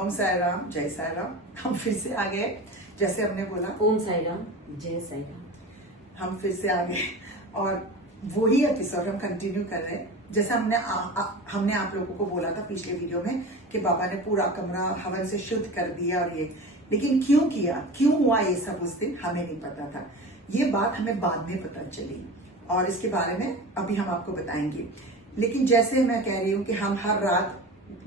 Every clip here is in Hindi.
ओम साई राम, जय साई राम। हम फिर से आ गए, जैसे हमने बोला। ओम साई राम, जय साई राम। हम फिर से आ गए और वही एपिसोड हम कंटिन्यू कर रहे हैं। जैसे हमने आप लोगों को बोला था पिछले वीडियो में कि बाबा ने पूरा कमरा हवन से शुद्ध कर दिया और ये, लेकिन क्यों किया, क्यों हुआ ये सब उस दिन हमें नहीं पता था। ये बात हमें बाद में पता चली और इसके बारे में अभी हम आपको बताएंगे। लेकिन जैसे मैं कह रही हूँ कि हम हर रात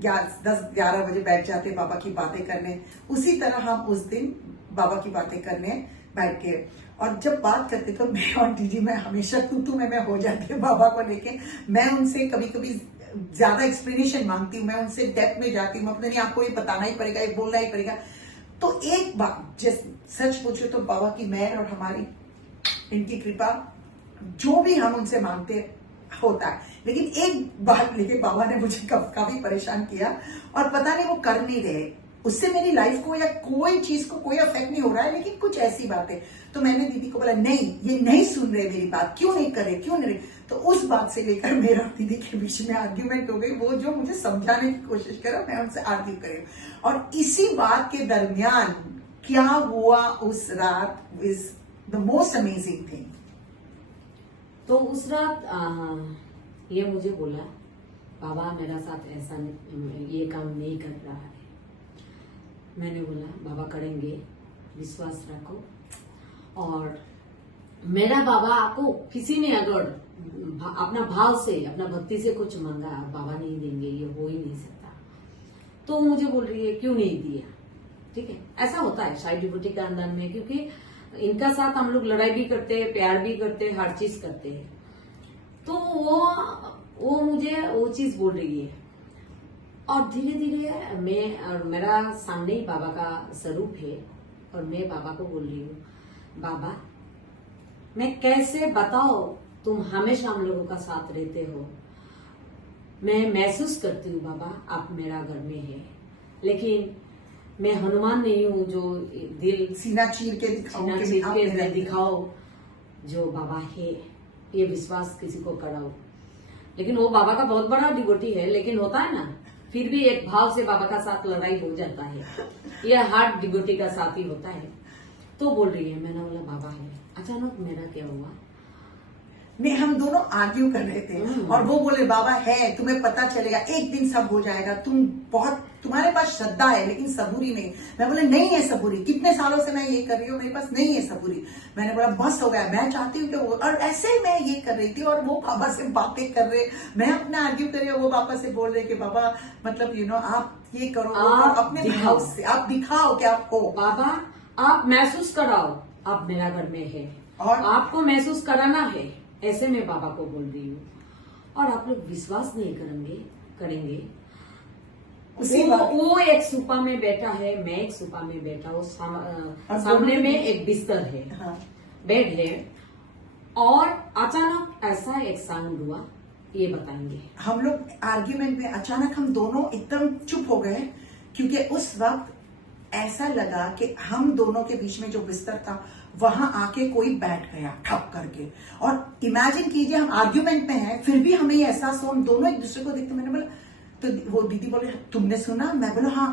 10-11 बजे बैठ जाते बाबा की बातें करने, उसी तरह हम उस दिन बाबा की बातें करने बैठ के, और जब बात करते तो मैं और दीदी में हमेशा तू में हो जाती है बाबा को लेके। मैं उनसे कभी कभी ज्यादा एक्सप्लेनेशन मांगती हूँ, मैं उनसे डेप्थ में जाती हूँ, अपने नहीं आपको ये बताना ही पड़ेगा, ये बोलना ही पड़ेगा। तो एक बात सच पूछो तो बाबा की मेहर और हमारी इनकी कृपा, जो भी हम उनसे मांगते होता है। लेकिन एक बात लेके बाबा ने मुझे काफी परेशान किया और पता नहीं वो कर नहीं रहे, उससे मेरी लाइफ को या कोई चीज को कोई अफेक्ट नहीं हो रहा है, लेकिन कुछ ऐसी बातें। तो मैंने दीदी को बोला नहीं, ये नहीं सुन रहे मेरी बात, क्यों नहीं कर रहे, क्यों नहीं रहे। तो उस बात से लेकर मेरा दीदी के बीच में आर्ग्यूमेंट हो गई। वो जो मुझे समझाने की कोशिश करा, मैं उनसे आर्ग्यू करी, और इसी बात के दरमियान क्या हुआ उस रात is the most amazing thing. तो उस रात ये मुझे बोला, बाबा मेरा साथ ऐसा ये काम नहीं कर रहा है। मैंने बोला बाबा करेंगे, विश्वास रखो। और मेरा बाबा आपको किसी ने अगर अपना भाव से, अपना भक्ति से कुछ मांगा, बाबा नहीं देंगे, ये हो ही नहीं सकता। तो मुझे बोल रही है क्यों नहीं दिया। ठीक है, ऐसा होता है शायद डिवोटी के अंदर में, क्योंकि इनका साथ हम लोग लड़ाई भी करते हैं, प्यार भी करते हैं, हर चीज करते हैं। तो वो मुझे वो चीज बोल रही है, और धीरे धीरे मैं और मेरा सामने ही बाबा का स्वरूप है, और मैं बाबा को बोल रही हूँ, बाबा मैं कैसे बताओ, तुम हमेशा हम लोगों का साथ रहते हो। मैं महसूस करती हूँ बाबा आप मेरा घर में है, लेकिन मैं हनुमान नहीं हूँ जो दिल सीना चीर के दिखाओ जो बाबा है, ये विश्वास किसी को कराओ। लेकिन वो बाबा का बहुत बड़ा डिवोटी है, लेकिन होता है ना, फिर भी एक भाव से बाबा का साथ लड़ाई हो जाता है। ये हार्ड डिवोटी का साथ ही होता है। तो बोल रही है, मैंने बोला बाबा है। अचानक मेरा क्या हुआ, नहीं हम दोनों आर्ग्यू कर रहे थे और वो बोले बाबा है, तुम्हें पता चलेगा, एक दिन सब हो जाएगा, तुम्हारे पास श्रद्धा है लेकिन सबूरी नहीं। मैं बोले नहीं है सबूरी, कितने सालों से मैं ये कर रही हूँ, मेरे पास नहीं है सबूरी। मैंने बोला बस हो गया, मैं चाहती हूँ कि वो, और ऐसे ही मैं ये कर रही थी और वो बाबा से बातें कर रहे, मैं अपना आर्ग्यू कर रही हूँ, वो बाबा से बोल रहे कि बाबा मतलब आप ये करो, आप अपने भाव से आप दिखाओ कि आप हो। बाबा आप महसूस कराओ आप मेरा घर में है, और आपको महसूस कराना है, ऐसे मैं बाबा को बोल रही हूँ। और आप लोग विश्वास नहीं करेंगे। वो एक सुपा में बैठा है, मैं एक सुपा में बैठा हूँ, सामने में एक बिस्तर है, हाँ। बेड है, और अचानक ऐसा एक साउंड हुआ, ये बताएंगे। हम लोग आर्ग्यूमेंट में अचानक हम दोनों एकदम चुप हो गए, क्योंकि उस वक्त ऐसा लगा कि हम दोनों के बीच में जो बिस्तर था वहां आके कोई बैठ गया ठप करके। और इमेजिन कीजिए हम आर्ग्यूमेंट में हैं, फिर भी हमें ये एहसास हो, हम दोनों एक दूसरे को देखते। मैंने बोला, तो वो दीदी बोले तुमने सुना? मैं बोला हाँ।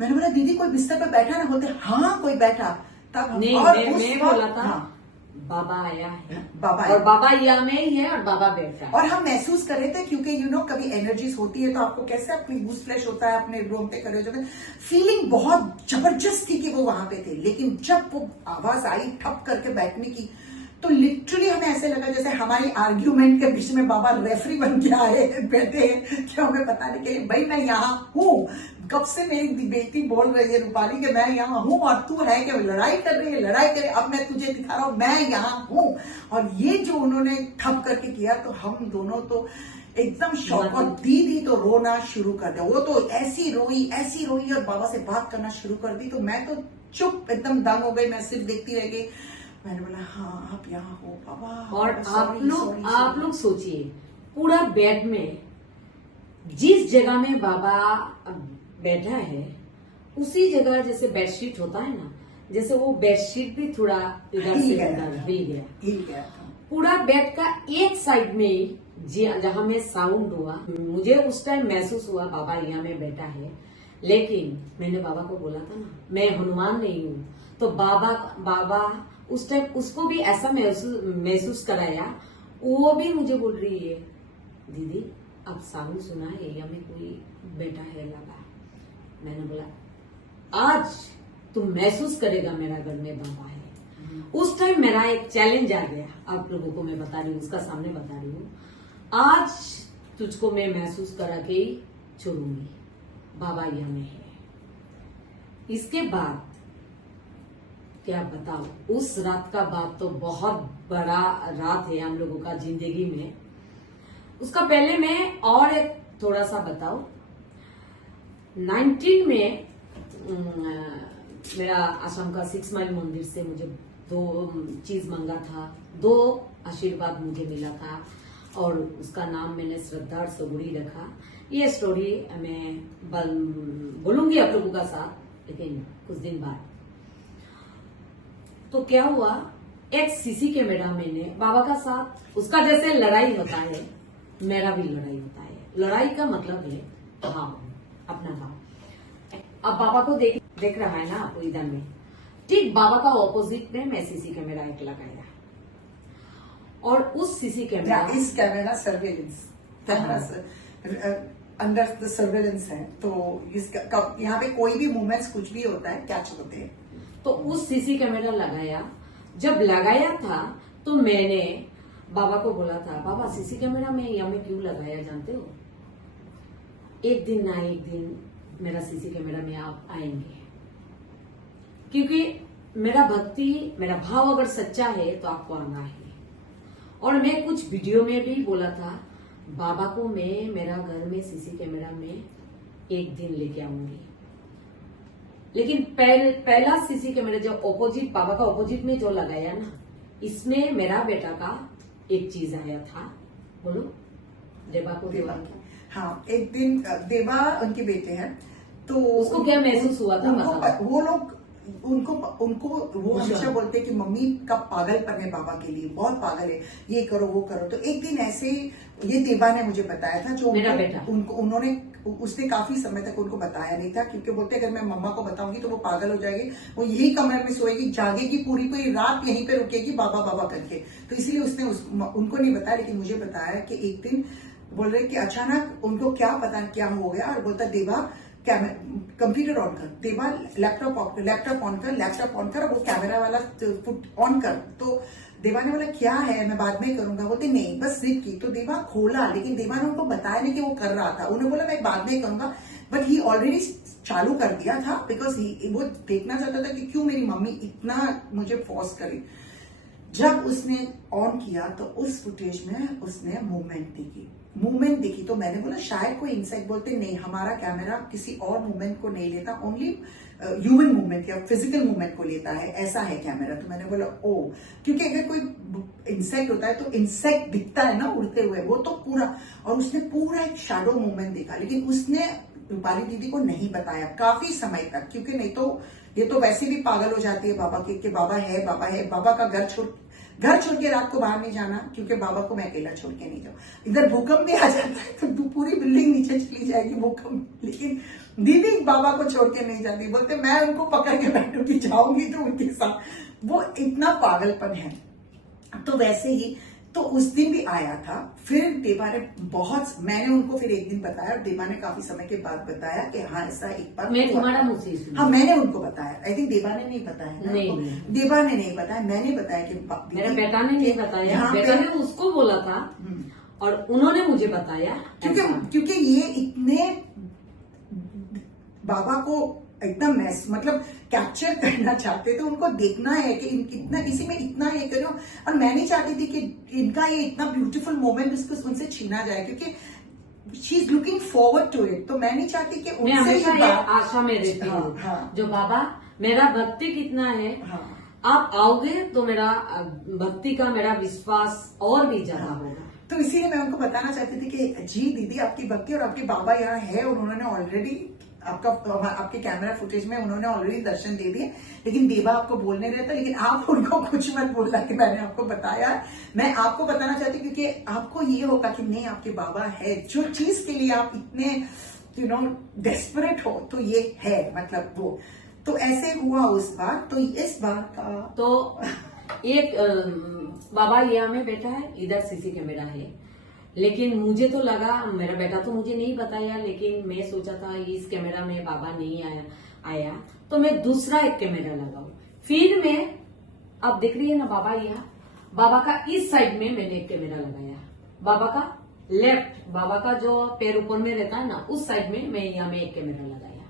मैंने बोला दीदी कोई बिस्तर पर बैठा ना होते? हाँ कोई बैठा। तब नहीं, और मैं बोला था हाँ, बाबा आया है, बाबा और बाबा यहाँ में ही है, और बाबा बैठा है। और हम महसूस कर रहे थे, क्योंकि कभी एनर्जीज होती है तो आपको कैसे अपनी गूस फ्लैश होता है, अपने रोंगटे खड़े हो जाते हैं। फीलिंग बहुत जबरदस्त थी कि वो वहां पे थे, लेकिन जब वो आवाज आई ठप करके बैठने की, तो लिटरली हमें ऐसे लगा जैसे हमारी आर्ग्यूमेंट के बीच में बाबा रेफरी बन के आए बैठे हैं कि हमें बताने के लिए, भाई मैं यहाँ हूँ, कब से मेरी बेटी बोल रही है रूपाली कि मैं यहाँ हूँ और तू है कि लड़ाई कर रही है, लड़ाई करे, अब मैं तुझे दिखा रहा हूँ मैं यहाँ हूँ। और ये जो उन्होंने ठप करके किया, तो हम दोनों तो एकदम शौक, और दीदी तो रोना शुरू कर दिया। वो तो ऐसी रोई और बाबा से बात करना शुरू कर दी। तो मैं तो चुप एकदम दंग हो गई, मैं सिर्फ देखती रह गई। मैंने बोला हाँ आप यहाँ हो बाबा। और आप लोग सोचिए, पूरा बेड में जिस जगह में बाबा बैठा है, उसी जगह जैसे बेडशीट होता है ना, जैसे वो बेडशीट भी थोड़ा इधर से हिल गया। पूरा बेड का एक साइड में जहाँ में साउंड हुआ, मुझे उस टाइम महसूस हुआ बाबा यहाँ में बैठा है, लेकिन मैंने बाबा को बोला था ना, मैं हनुमान नहीं हूँ। तो बाबा उस टाइम उसको भी ऐसा महसूस कराया। वो भी मुझे बोल रही है, दीदी अब साउंड सुना है या में कोई बेटा है लगा। मैंने बोला आज तुम महसूस करेगा मेरा घर में बाबा है। उस टाइम मेरा एक चैलेंज आ गया, आप लोगों को मैं बता रही हूँ, उसका सामने बता रही हूँ। आज तुझको मैं महसूस करा के ही छोड़ूंगी, बाबा यहाँ में है। इसके बाद क्या बताओ, उस रात का बात तो बहुत बड़ा रात है हम लोगों का जिंदगी में। उसका पहले मैं और एक थोड़ा सा बताओ। 19 में मेरा आश्रम का 6 माइल मंदिर से मुझे 2 चीज मांगा था, 2 आशीर्वाद मुझे मिला था और उसका नाम मैंने श्रद्धा और सगुड़ी रखा। ये स्टोरी मैं बोलूंगी आप लोगों का साथ, लेकिन कुछ दिन बाद। तो क्या हुआ, एक सीसी कैमरा मैंने बाबा का साथ, उसका जैसे लड़ाई होता है मेरा भी लड़ाई होता है। लड़ाई का मतलब है भाव, अपना भाव। अब बाबा को देख रहा है ना आपको इधर में, ठीक बाबा का ऑपोजिट में मैं सीसी कैमरा एक लगाया और उस सीसी कैमरा इस camera surveillance camera under the surveillance है, तो यहाँ पे कोई भी मूवमेंट्स कुछ भी होता है कैच होते हैं। तो उस सीसी कैमरा लगाया, जब लगाया था तो मैंने बाबा को बोला था, बाबा सीसी कैमरा में यहाँ में क्यों लगाया जानते हो, एक दिन ना एक दिन मेरा सीसी कैमरा में आप आएंगे, क्योंकि मेरा भक्ति मेरा भाव अगर सच्चा है तो आपको आना है। और मैं कुछ वीडियो में भी बोला था, बाबा को मैं मेरा घर में सीसी कैमरा में एक दिन लेके आऊंगी। लेकिन पहला सीसी कैमरा जो ऑपोजिट बाबा का ऑपोजिट में जो लगाया ना, इसमें मेरा बेटा का एक चीज आया था। बोलो देवा को। देवा, हाँ, एक दिन देवा उनके बेटे हैं, तो उसको क्या महसूस हुआ था? वो लोग उनको वो हमेशा बोलते हैं कि मम्मी का पागलपन है बाबा के लिए, बहुत पागल है, ये करो वो करो। तो एक दिन ऐसे ये देवा ने मुझे बताया था, जो मेरा बेटा उसने काफी समय तक उनको बताया नहीं था, क्योंकि बोलते अगर मैं मम्मा को बताऊंगी तो वो पागल हो जाएगी, वो यही कमरे में सोएगी, जागेगी, पूरी पूरी रात यहीं पे रुकेगी बाबा बाबा करके। तो इसीलिए उसने उनको नहीं बताया, लेकिन मुझे बताया कि एक दिन बोल रहे कि अचानक उनको क्या पता क्या हो गया, और बोलता देवा कंप्यूटर ऑन कर, देवा लैपटॉप ऑन कर, वो कैमरा वाला ऑन कर। तो देवा ने बोला क्या है, मैं बाद में करूंगा। बोलते नहीं बस स्लिप की। तो देवा खोला, लेकिन देवा ने उनको बताया नहीं कि वो कर रहा था। उन्होंने बोला मैं बाद में करूंगा, बट ही ऑलरेडी चालू कर दिया था, बिकॉज वो देखना चाहता था कि क्यों मेरी मम्मी इतना मुझे फोर्स करे। जब उसने ऑन किया तो उस फुटेज में उसने मूवमेंट दिखी। तो मैंने बोला शायद कोई इंसाइट, बोलते नहीं हमारा कैमरा किसी और मूवमेंट को नहीं लेता, ओनली ह्यूमन मूवमेंट या फिजिकल मूवमेंट को लेता है, ऐसा है कैमरा। तो मैंने बोला ओ, क्योंकि अगर कोई इंसेक्ट होता है तो इंसेक्ट दिखता है ना उड़ते हुए, वो तो पूरा, और उसने पूरा एक शैडो मूवमेंट देखा, लेकिन उसने रूपाली दीदी को नहीं बताया काफी समय तक, क्योंकि नहीं तो ये तो वैसे भी पागल हो जाती है बाबा की, कि बाबा है, बाबा का घर छोड़ के रात को बाहर नहीं जाना, क्योंकि बाबा को मैं अकेला छोड़ के नहीं जाऊँ। इधर भूकंप भी आ जाता है तो पूरी बिल्डिंग नीचे चली जाएगी भूकंप, लेकिन दीदी बाबा को छोड़ के नहीं जाती, बोलते मैं उनको पकड़ के बैठूंगी, जाऊंगी तो उनके साथ। वो इतना पागलपन है। तो वैसे ही तो उस दिन भी आया था। फिर देवा ने मैंने उनको फिर एक दिन बताया, और देवा ने काफी समय के बाद बताया कि हाँ ऐसा एक बार मैं तुम्हारा मुझसे सुना। हाँ मैंने उनको बताया, आई थिंक देवा ने नहीं बताया। नहीं, देवा ने नहीं बताया, मैंने बताया कि मेरा बेटा ने नहीं बताया, बेटा ने उसको बोला था और उन्होंने मुझे बताया, क्योंकि ये इतने बाबा को एकदम मतलब कैप्चर करना चाहते थे, उनको देखना है कि इतना इसी में इतना ये करो। और मैं नहीं चाहती थी कि इनका ये इतना ब्यूटीफुल मोमेंट उसको उनसे छीना जाए, क्योंकि she is looking forward to it. तो मैं नहीं चाहती कि उनसे ये आशा में रहती हूँ जो बाबा मेरा भक्ति कितना है, आप आओगे तो मेरा भक्ति का मेरा विश्वास और भी ज्यादा होगा। तो इसीलिए मैं उनको बताना चाहती थी कि जी दीदी आपकी भक्ति और आपके बाबा यहाँ है, और उन्होंने ऑलरेडी आपके कैमरा फुटेज में उन्होंने ऑलरेडी दर्शन दे दिए, लेकिन देवा आपको बोलने रहता, लेकिन आप उनको कुछ मत बोलना कि मैंने आपको बताया। मैं आपको बताना चाहती हूँ क्योंकि आपको ये होगा कि नहीं आपके बाबा है, जो चीज के लिए आप इतने यू नो डेस्परेट हो तो ये है, मतलब वो तो ऐसे हुआ उस बार। तो इस बार का तो एक बाबा यहाँ में बैठा है, इधर सीसी कैमरा है, लेकिन मुझे तो लगा, मेरा बेटा तो मुझे नहीं बताया, लेकिन मैं सोचा था इस कैमरा में बाबा नहीं आया तो मैं दूसरा एक कैमरा लगाऊं। फिर मैं, अब देख रही है ना बाबा यहाँ, बाबा का इस साइड में मैंने एक कैमरा लगाया, बाबा का लेफ्ट, बाबा का जो पैर ऊपर में रहता है ना उस साइड में मैं यहाँ में एक कैमरा लगाया,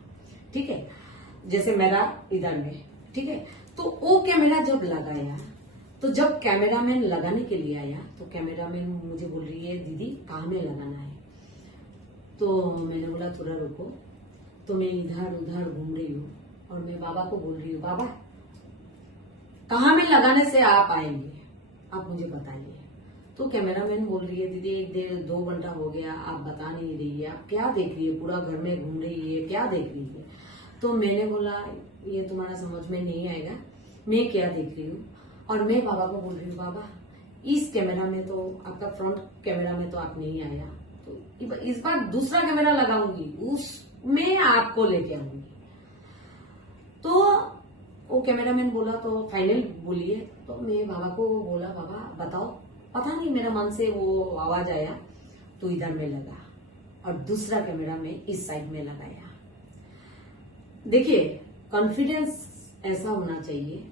ठीक है, जैसे मेरा इधर में, ठीक है। तो वो कैमरा जब लगाया, तो जब कैमरामैन लगाने के लिए आया तो कैमरामैन मुझे बोल रही है दीदी कहाँ में लगाना है। तो मैंने बोला थोड़ा रुको। तो मैं इधर उधर घूम रही हूँ और मैं बाबा को बोल रही हूँ, बाबा कहाँ में लगाने से आप आएंगे, आप मुझे बताइए। तो कैमरामैन बोल रही है दीदी 1-2 घंटा हो गया, आप बता नहीं रही है, आप क्या देख रही है, पूरा घर में घूम रही है, क्या देख रही है। तो मैंने बोला ये तुम्हारा समझ में नहीं आएगा, मैं क्या देख रही हूँ। और मैं बाबा को बोल रही हूँ, बाबा इस कैमरा में तो, आपका फ्रंट कैमरा में तो आप नहीं आया, तो इस बार दूसरा कैमरा लगाऊंगी, उसमें आपको लेके आऊंगी। तो वो कैमरामैन बोला तो फाइनल बोलिए। तो मैं बाबा को बोला बाबा बताओ, पता नहीं मेरा मन से वो आवाज आया तो इधर में लगा और दूसरा कैमरा में इस साइड में लगाया। देखिए कॉन्फिडेंस ऐसा होना चाहिए,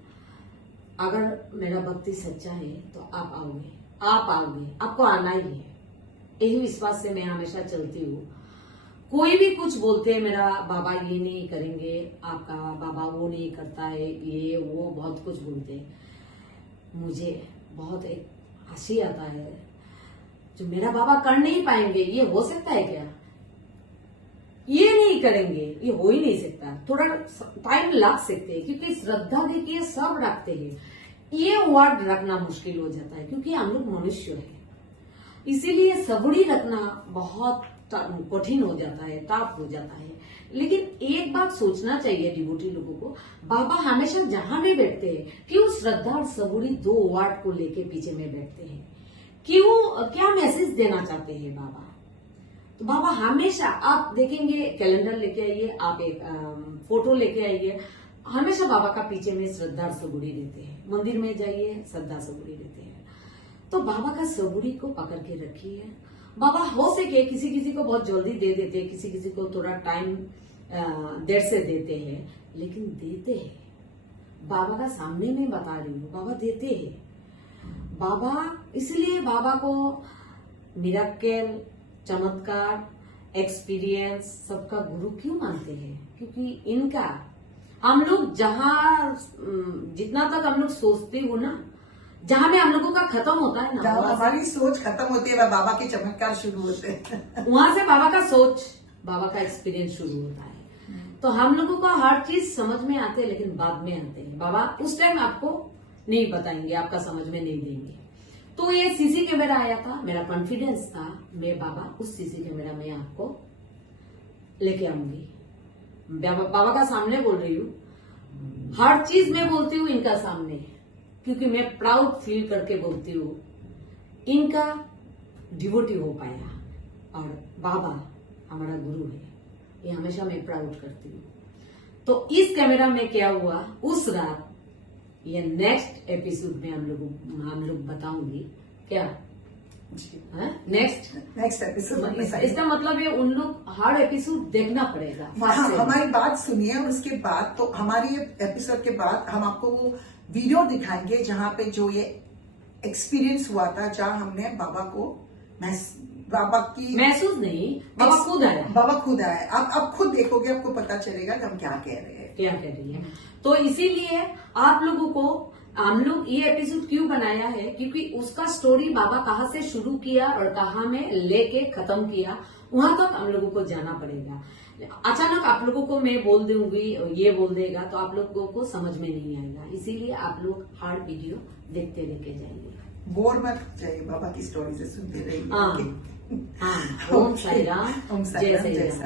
अगर मेरा भक्ति सच्चा है तो आप आओगे, आपको आना ही है, यही विश्वास से मैं हमेशा चलती हूँ। कोई भी कुछ बोलते हैं मेरा बाबा ये नहीं करेंगे, आपका बाबा वो नहीं करता है, ये वो बहुत कुछ बोलते हैं, मुझे बहुत एक हंसी आता है, जो मेरा बाबा कर नहीं पाएंगे ये हो सकता है क्या, ये नहीं करेंगे ये हो ही नहीं सकता, थोड़ा टाइम लग सकते हैं, क्योंकि श्रद्धा देखिए सब रखते हैं, ये वर्ड रखना मुश्किल हो जाता है क्योंकि हम लोग मनुष्य है, इसीलिए सबूरी रखना बहुत कठिन हो जाता है, टफ हो जाता है। लेकिन एक बात सोचना चाहिए डिवोटी लोगों को, बाबा हमेशा जहां भी बैठते हैं क्यों श्रद्धा और सबूरी 2 वर्ड को लेके पीछे में बैठते हैं, क्यों, क्या मैसेज देना चाहते हैं बाबा। तो बाबा हमेशा, आप देखेंगे कैलेंडर लेके आइए, आप एक फोटो लेके आइए, हमेशा बाबा का पीछे में श्रद्धा और सबूरी देते हैं, मंदिर में जाइए श्रद्धा सबूरी देते हैं। तो बाबा का सबूरी को पकड़ के रखिए। बाबा हो सके किसी किसी को बहुत जल्दी दे देते हैं, किसी किसी को थोड़ा टाइम देर से देते हैं, लेकिन देते हैं। बाबा का सामने में बता रही हूँ, बाबा देते हैं। बाबा, इसलिए बाबा को मिरेकल, चमत्कार, एक्सपीरियंस सबका गुरु क्यों मानते हैं, क्योंकि इनका हम लोग जहां, जितना तक हम लोग सोचते हो ना, जहां में हम लोगों का खत्म होता है ना, जहां हमारी सोच खत्म होती है वह बाबा के चमत्कार शुरू होते हैं। वहां से बाबा का सोच, बाबा का एक्सपीरियंस शुरू होता है। तो हम लोगों को हर चीज समझ में आते हैं, लेकिन बाद में आते हैं। बाबा उस टाइम आपको नहीं बताएंगे, आपका समझ में नहीं देंगे। तो ये सीसी कैमरा आया था, मेरा कॉन्फिडेंस था, मैं बाबा उस सीसी कैमरा में आपको लेके आऊंगी। बाबा का सामने बोल रही हूँ, हर चीज मैं बोलती हूँ इनका सामने, क्योंकि मैं प्राउड फील करके बोलती हूँ, इनका डिवोटी हो पाया और बाबा हमारा गुरु है, ये हमेशा मैं प्राउड करती हूँ। तो इस कैमरा में क्या हुआ उस रात, ये नेक्स्ट एपिसोड में हम लोग बताऊंगी क्या नेक्स्ट एपिसोड। इसका मतलब है उन लोग हर एपिसोड देखना पड़ेगा। हाँ, हमारी बात सुनिए और उसके बाद, तो हमारी एपिसोड के बाद हम आपको वो वीडियो दिखाएंगे जहां पे जो ये एक्सपीरियंस हुआ था, जहां हमने बाबा को बाबा की महसूस नहीं, बाबा खुद आया, बाबा खुद आया। आप खुद देखोगे, आपको पता चलेगा कि हम क्या कह रहे हैं, क्या कह रही है। तो इसीलिए आप लोगों को हम लोग ये एपिसोड क्यों बनाया है, क्योंकि उसका स्टोरी बाबा कहाँ से शुरू किया और कहाँ में लेके खत्म किया, वहां तक हम लोगों को जाना पड़ेगा। अचानक आप लोगों को मैं बोल दूंगी, ये बोल देगा, तो आप लोगों को समझ में नहीं आएगा। इसीलिए आप लोग हर वीडियो देखते लेके जाइए, बोर मत जाइए, बाबा की स्टोरी से सुनते रहिए। हाँ, ओम साई राम, जय साई राम।